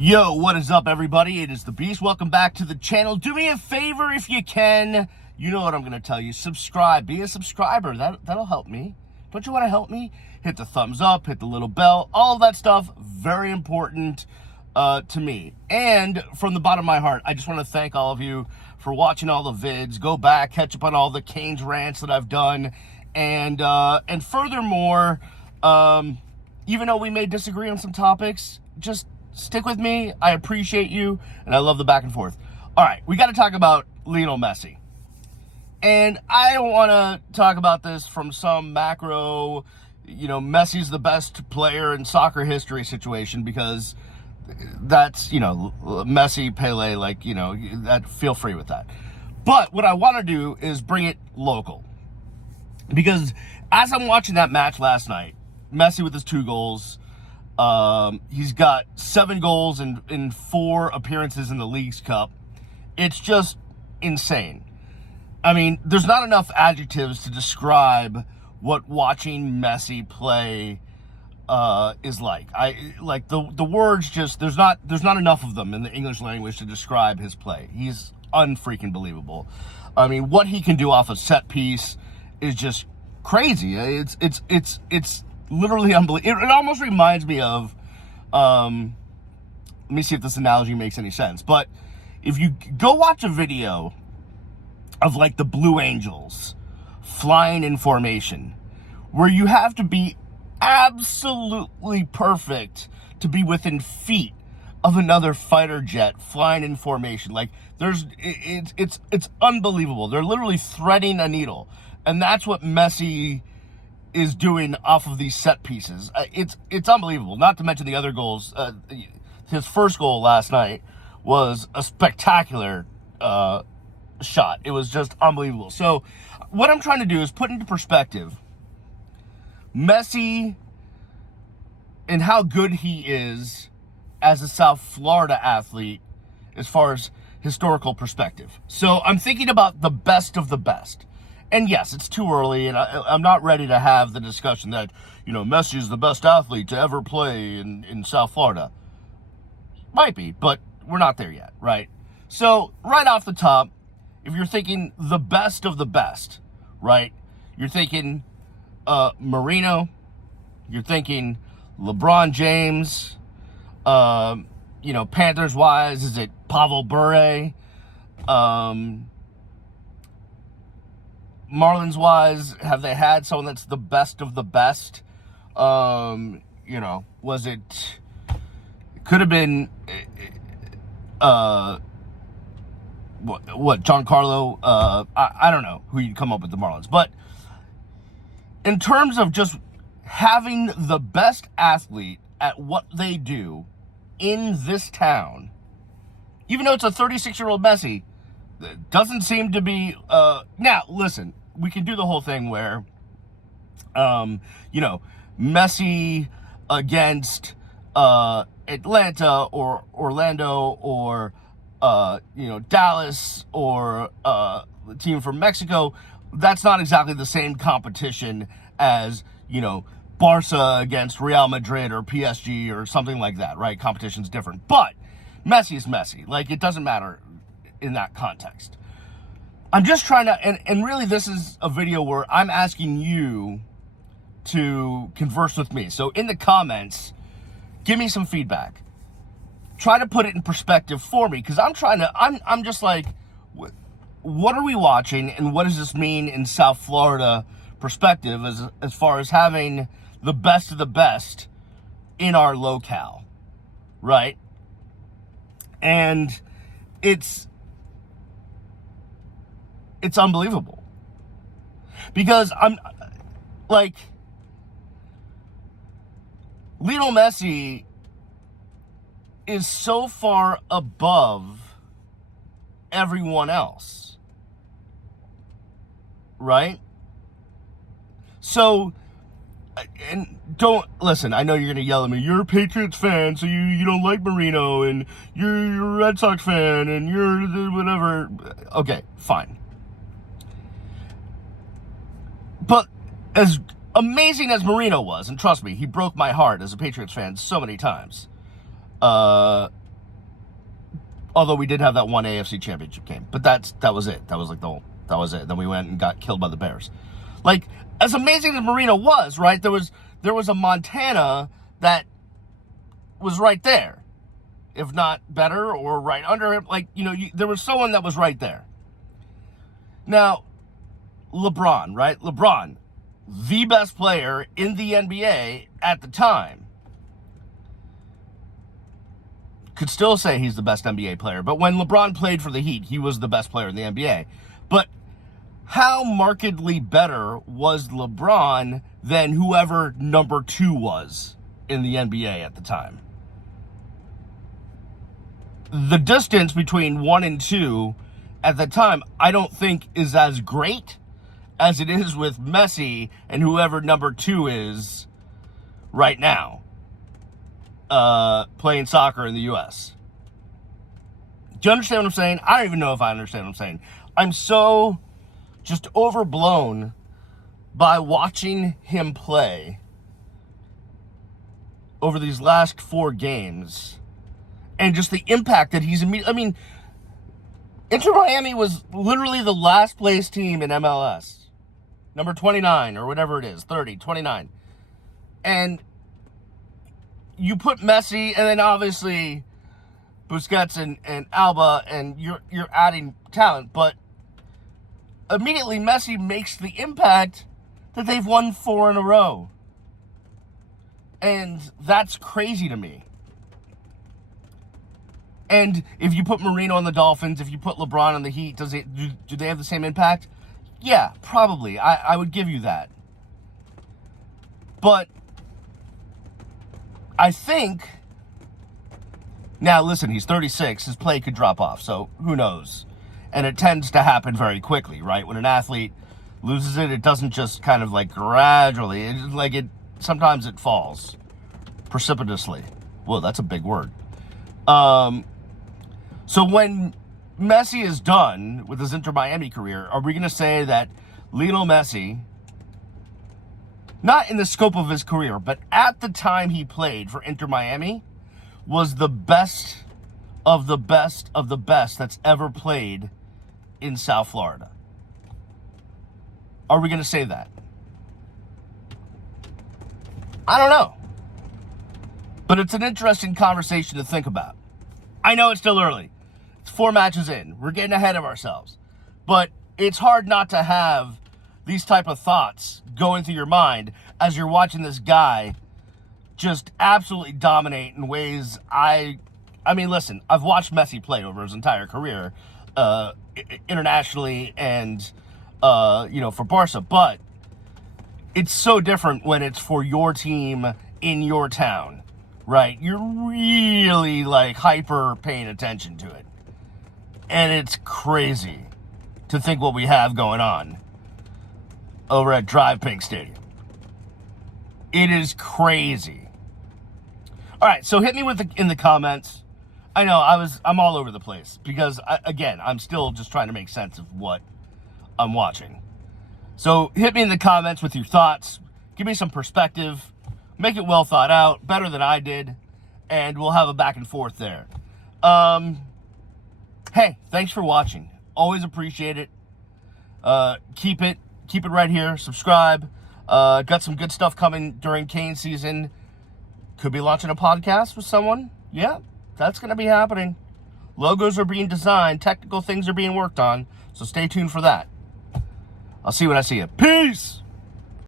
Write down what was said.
Yo, what is up, everybody? It is the Beast. Welcome back to the channel. Do me a favor if you can. You know what I'm going to tell you. Subscribe. Be a subscriber. That'll help me. Don't you want to help me? Hit the thumbs up. Hit the little bell. All of that stuff. Very important to me. And from the bottom of my heart, I just want to thank all of you for watching all the vids. Go back, catch up on all the Canes rants that I've done. And furthermore, even though we may disagree on some topics, just stick with me. I appreciate you, and I love the back and forth. All right, we got to talk about Lionel Messi. And I don't want to talk about this from some macro, Messi's the best player in soccer history situation, because that's, Messi, Pele, that, feel free with that. But what I want to do is bring it local. Because as I'm watching that match last night, Messi with his 2 goals, he's got 7 goals in 4 appearances in the Leagues Cup. It's just insane. I mean, there's not enough adjectives to describe what watching Messi play is like. The words just there's not enough of them in the English language to describe his play. He's unfreaking believable. I mean, what he can do off a set piece is just crazy. It's literally unbelievable. It almost reminds me of, let me see if this analogy makes any sense. But if you go watch a video of the Blue Angels flying in formation, where you have to be absolutely perfect to be within feet of another fighter jet flying in formation, it's unbelievable. They're literally threading a needle, and that's what Messi is doing off of these set pieces. It's unbelievable. Not to mention the other goals. His first goal last night was a spectacular shot. It was just unbelievable. So what I'm trying to do is put into perspective Messi and how good he is as a South Florida athlete as far as historical perspective. So I'm thinking about the best of the best. And yes, it's too early, and I'm not ready to have the discussion that, Messi is the best athlete to ever play in South Florida. Might be, but we're not there yet, right? So, right off the top, if you're thinking the best of the best, right? You're thinking Marino, you're thinking LeBron James, Panthers-wise, is it Pavel Bure? Marlins-wise, have they had someone that's the best of the best? Was it could have been, Giancarlo? I don't know who you'd come up with the Marlins. But in terms of just having the best athlete at what they do in this town, even though it's a 36-year-old Messi, doesn't seem to be, now, listen, we can do the whole thing where, Messi against, Atlanta or Orlando or, Dallas or, the team from Mexico. That's not exactly the same competition as, Barca against Real Madrid or PSG or something like that, right? Competition's different. But Messi is Messi. It doesn't matter in that context. I'm just trying to, and really this is a video where I'm asking you to converse with me. So in the comments, give me some feedback. Try to put it in perspective for me, because I'm just like, what are we watching, and what does this mean in South Florida perspective as far as having the best of the best in our locale, right? And it's unbelievable, because Lionel Messi is so far above everyone else, right? So, and don't listen, I know you're gonna yell at me, you're a Patriots fan, so you don't like Marino, and you're a Red Sox fan, and you're whatever. Okay, fine. But as amazing as Marino was, and trust me, he broke my heart as a Patriots fan so many times, Although we did have that one AFC Championship game, but that was it. That was it. Then we went and got killed by the Bears. Like, as amazing as Marino was, right? There was a Montana that was right there, if not better or right under him. Like, there was someone that was right there. Now, LeBron, right? LeBron, the best player in the NBA at the time. Could still say he's the best NBA player, but when LeBron played for the Heat, he was the best player in the NBA. But how markedly better was LeBron than whoever number 2 was in the NBA at the time? The distance between 1 and 2 at the time, I don't think is as great as it is with Messi and whoever number 2 is right now. Playing soccer in the U.S. Do you understand what I'm saying? I don't even know if I understand what I'm saying. I'm so just overblown by watching him play over these last 4 games and just the impact that he's immediately. I mean, Inter Miami was literally the last place team in MLS. Number 29 or whatever it is, 30, 29. And you put Messi and then obviously Busquets and Alba, and you're adding talent, but immediately Messi makes the impact that they've won 4 in a row. And that's crazy to me. And if you put Marino on the Dolphins, if you put LeBron on the Heat, do they have the same impact? Yeah, probably. I would give you that. But I think, now listen, he's 36, his play could drop off, so who knows? And it tends to happen very quickly, right? When an athlete loses it, it doesn't just kind of like gradually, sometimes it falls precipitously. Whoa, that's a big word. So when Messi is done with his Inter Miami career, are we going to say that Lionel Messi, not in the scope of his career, but at the time he played for Inter Miami, was the best of the best of the best that's ever played in South Florida? Are we going to say that? I don't know. But it's an interesting conversation to think about. I know it's still early. It's 4 matches in. We're getting ahead of ourselves. But it's hard not to have these type of thoughts going through your mind as you're watching this guy just absolutely dominate in ways I mean, listen, I've watched Messi play over his entire career, internationally and, for Barca, but it's so different when it's for your team in your town, right? You're really, hyper paying attention to it. And it's crazy to think what we have going on over at Drive Pink Stadium. It is crazy. All right, so hit me in the comments. I know I'm all over the place because I'm still just trying to make sense of what I'm watching. So hit me in the comments with your thoughts. Give me some perspective. Make it well thought out, better than I did, and we'll have a back and forth there. Hey, thanks for watching. Always appreciate it. Keep it right here. Subscribe. Got some good stuff coming during Kane season. Could be launching a podcast with someone. Yeah, that's going to be happening. Logos are being designed. Technical things are being worked on. So stay tuned for that. I'll see you when I see you. Peace!